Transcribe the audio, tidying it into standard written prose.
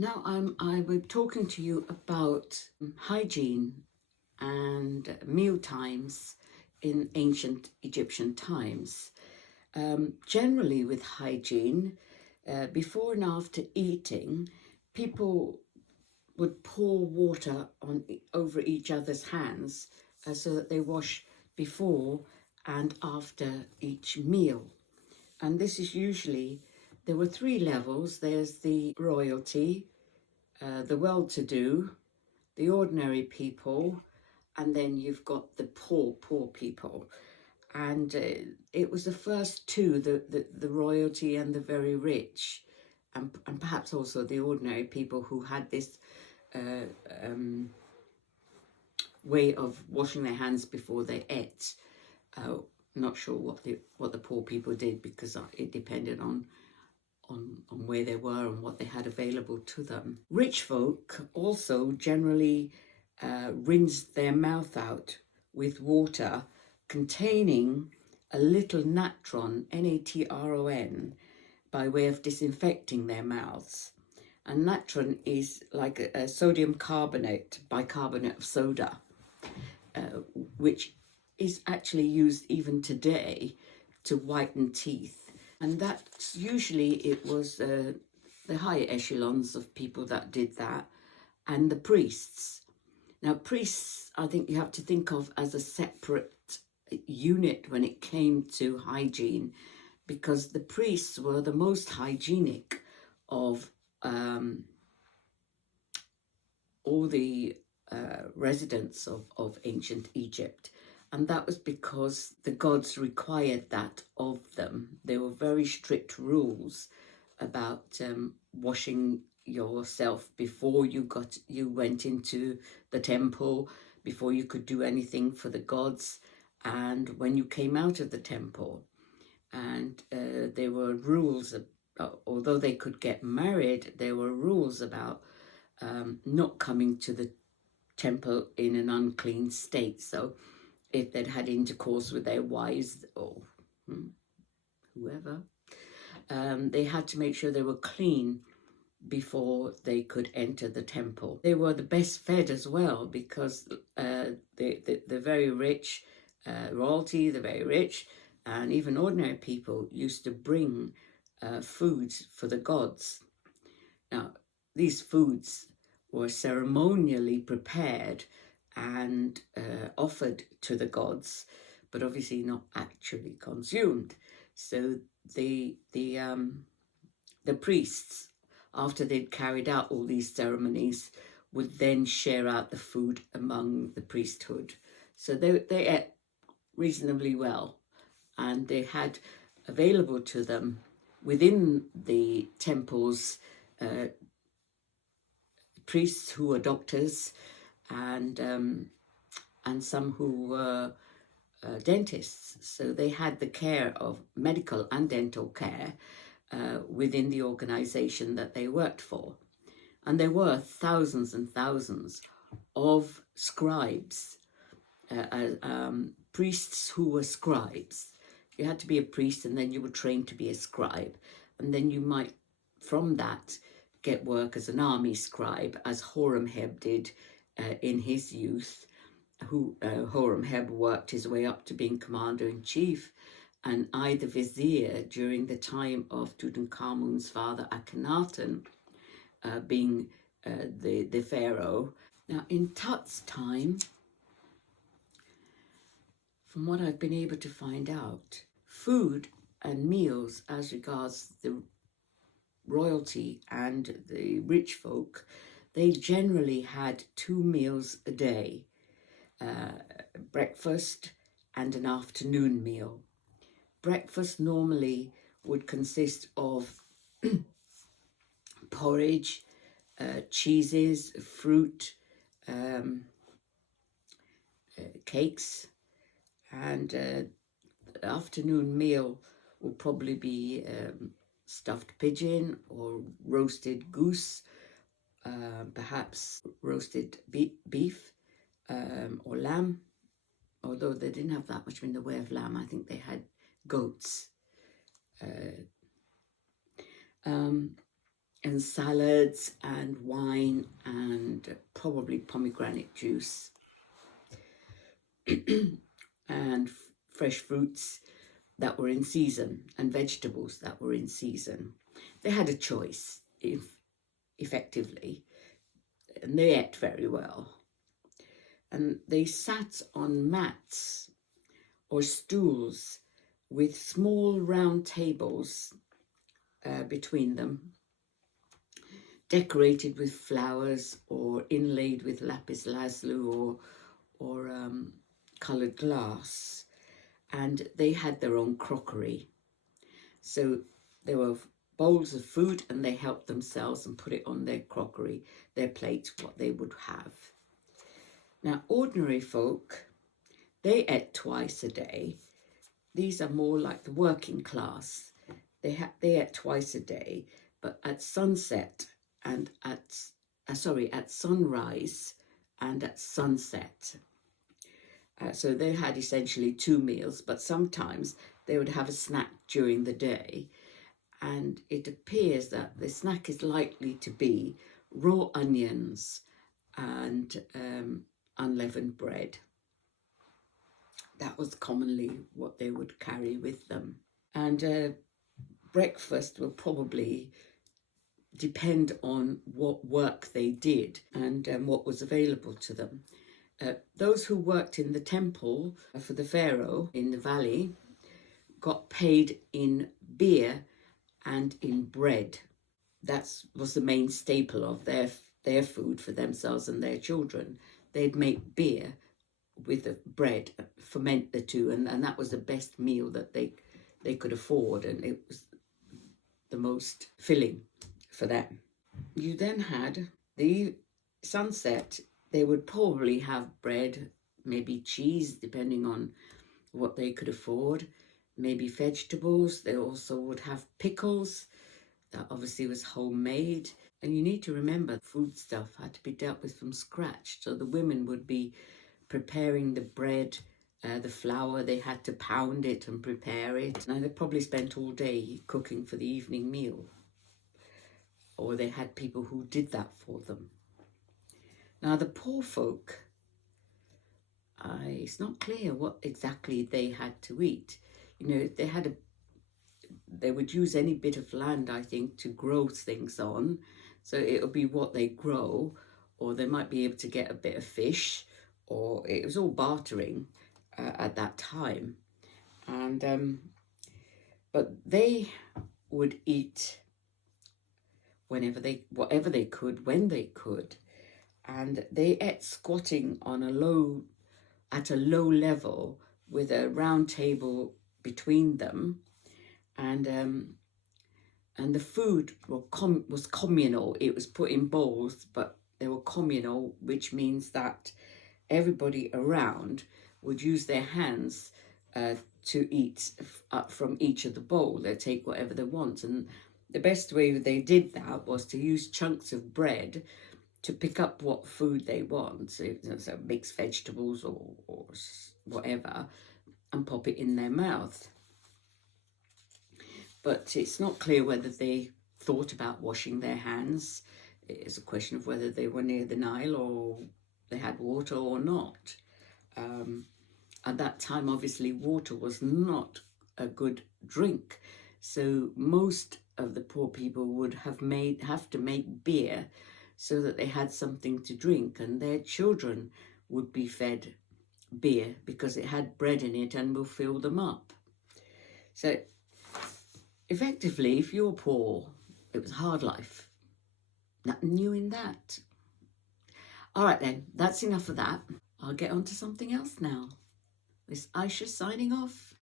Now I will be talking to you about hygiene and meal times in ancient Egyptian times. Generally with hygiene, before and after eating, people would pour water over each other's hands so that they wash before and after each meal. And this is usually, there were three levels. There's the royalty, the well-to-do, the ordinary people, and then you've got the poor people. And it was the first two, the royalty and the very rich, and perhaps also the ordinary people who had this way of washing their hands before they ate. Not sure what the poor people did, because it depended on where they were and what they had available to them. Rich folk also generally rinsed their mouth out with water containing a little natron, natron, by way of disinfecting their mouths. And natron is like a sodium carbonate, bicarbonate of soda, which is actually used even today to whiten teeth. And that's usually, it was the higher echelons of people that did that, and the priests. Now, priests, I think you have to think of as a separate unit when it came to hygiene, because the priests were the most hygienic of all the residents of ancient Egypt. And that was because the gods required that of them. There were very strict rules about washing yourself before you went into the temple, before you could do anything for the gods, and when you came out of the temple. And there were rules, although they could get married, there were rules about not coming to the temple in an unclean state. So if they'd had intercourse with their wives or whoever, they had to make sure they were clean before they could enter the temple. They were the best fed as well, because the very rich, royalty, the very rich, and even ordinary people used to bring foods for the gods. Now, these foods were ceremonially prepared and offered to the gods, but obviously not actually consumed. So the priests, after they'd carried out all these ceremonies, would then share out the food among the priesthood. So they ate reasonably well, and they had available to them within the temples priests who were doctors, and some who were dentists. So they had the care of medical and dental care within the organization that they worked for. And there were thousands and thousands of scribes, priests who were scribes. You had to be a priest, and then you were trained to be a scribe. And then you might, from that, get work as an army scribe, as Horemheb did in his youth. Horemheb worked his way up to being commander-in-chief, and I, the vizier, during the time of Tutankhamun's father Akhenaten, being the pharaoh. Now, in Tut's time, from what I've been able to find out, food and meals as regards the royalty and the rich folk, they generally had 2 meals a day, breakfast and an afternoon meal. Breakfast normally would consist of porridge, cheeses, fruit, cakes, and the afternoon meal will probably be stuffed pigeon or roasted goose, perhaps roasted beef or lamb, although they didn't have that much in the way of lamb. I think they had goats. and salads and wine and probably pomegranate juice and fresh fruits that were in season and vegetables that were in season. They had a choice, effectively, and they ate very well. And they sat on mats or stools with small round tables between them, decorated with flowers or inlaid with lapis lazuli or coloured glass. And they had their own crockery. So there were bowls of food and they helped themselves and put it on their crockery, their plate, what they would have. Now, ordinary folk, they ate twice a day. These are more like the working class. They ate twice a day, but at sunset and at sunrise and at sunset. So they had essentially 2 meals, but sometimes they would have a snack during the day. And it appears that the snack is likely to be raw onions and unleavened bread. That was commonly what they would carry with them. And breakfast will probably depend on what work they did and what was available to them. Those who worked in the temple for the pharaoh in the valley got paid in beer and in bread. That was the main staple of their food for themselves and their children. They'd make beer with the bread, ferment the two, and that was the best meal that they could afford, and it was the most filling for them. You then had the sunset. They would probably have bread, maybe cheese, depending on what they could afford, maybe vegetables. They also would have pickles. That obviously was homemade. And you need to remember, food stuff had to be dealt with from scratch. So the women would be preparing the bread, the flour. They had to pound it and prepare it. Now, they probably spent all day cooking for the evening meal. Or they had people who did that for them. Now, the poor folk, it's not clear what exactly they had to eat. You know, they would use any bit of land, I think, to grow things on. So it'll be what they grow, or they might be able to get a bit of fish, or it was all bartering at that time. And but they would eat whatever they could, when they could. And they ate squatting at a low level with a round table between them. And the food was communal. It was put in bowls, but they were communal, which means that everybody around would use their hands to eat from each of the bowl. They'd take whatever they want. And the best way they did that was to use chunks of bread to pick up what food they want, so mixed vegetables or whatever, and pop it in their mouth. But it's not clear whether they thought about washing their hands. It's a question of whether they were near the Nile or they had water or not. At that time, obviously, water was not a good drink. So most of the poor people would have to make beer so that they had something to drink, and their children would be fed beer because it had bread in it and will fill them up. So effectively, if you're poor, it was a hard life. Nothing new in that. All right then, that's enough of that. I'll get on to something else now. This is Aisha signing off.